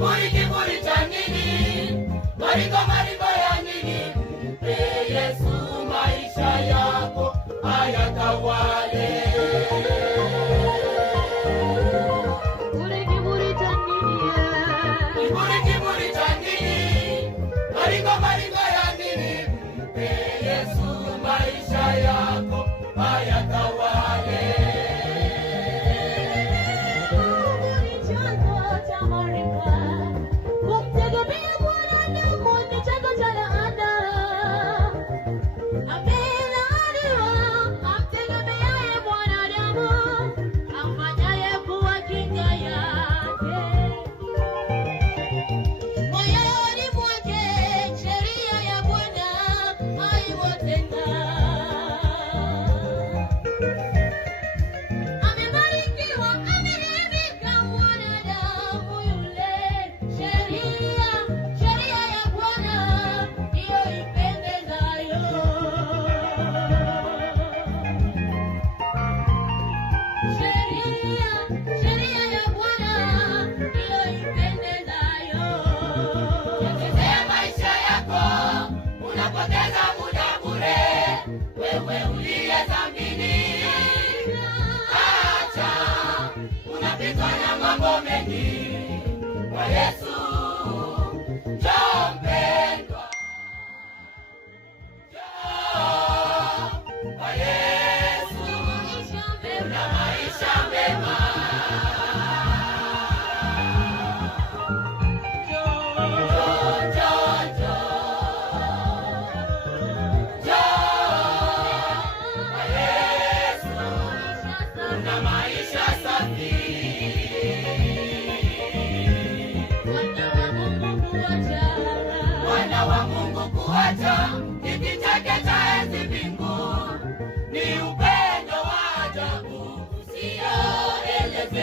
Kiburi cha nini? Maringo ya nini? Mpe Yesu maisha yako ayatawale. Kiburi cha nini? Kiburi cha nini? Maringo ya nini? Mpe Yesu maisha yako ayatawale. Wewe uliye dhambini, acha, unapitwa na mambo mengi. Kwa Yesu njoo mpendwa, njoo kwa Yesu, una maisha mema. Mwana wa Mungu kuacha kiti chake cha enzi mbinguni ni upendo wa ajabu usioelezeka.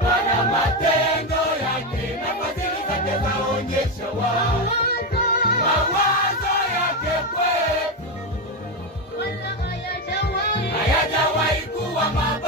Bwana matendo yake na fadhili zake zaonyesha mawazo yake kwetu hayajawahi kuwa mabaya.